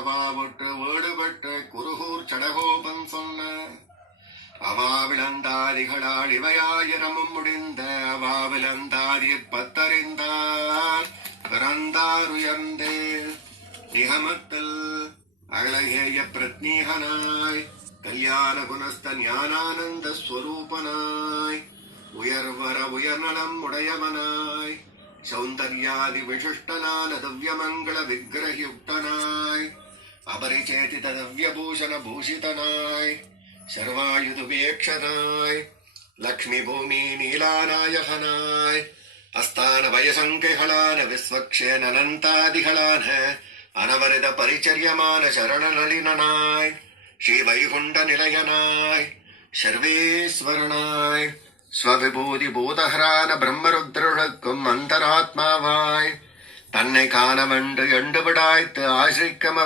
அவாவுற்று வேடுபட்ட குருகூர் சடகோபன் சொன்ன. அவாவிளந்தாதிகளால் இவையாயிரமும் முடிந்த அவாவிளந்தாதி பத்தறிந்தார். பிறந்தார் உயர்ந்தே. நிகமத்தில் அழகேய பிரத்னீகனாய் கல்யாண குணஸ்த ஞானானந்த ஸ்வரூபனாய் உயர்வர உயர்நலம் உடையவனாய் சௌந்தர்யாதி விசிஷ்டனான திவ்யமங்கள விக்கிரகியுக்தனாய் அபரிச்சேதி திவ்யபூஷண பூஷிதனாய் சர்வாயுதுபேக்ஷனாய் லக்ஷ்மி பூமி நீலாநாயகனாய் அஸ்தான வயசங்கைகளான விஸ்வக்ஷேன அனந்தாதிகளான அனவரித பரிச்சரியமான சரணநளினாய் ஸ்ரீ வைகுண்ட நிலையனாய் சர்வேஸ்வரனாய் ஸ்வவிபூதி பூதஹரான பிரம்மருத்ரனுக்கும் அந்தராத்மாவாய் தன்னை காணவண்டு எண்டு விடாய்த்து ஆசிரிக்கம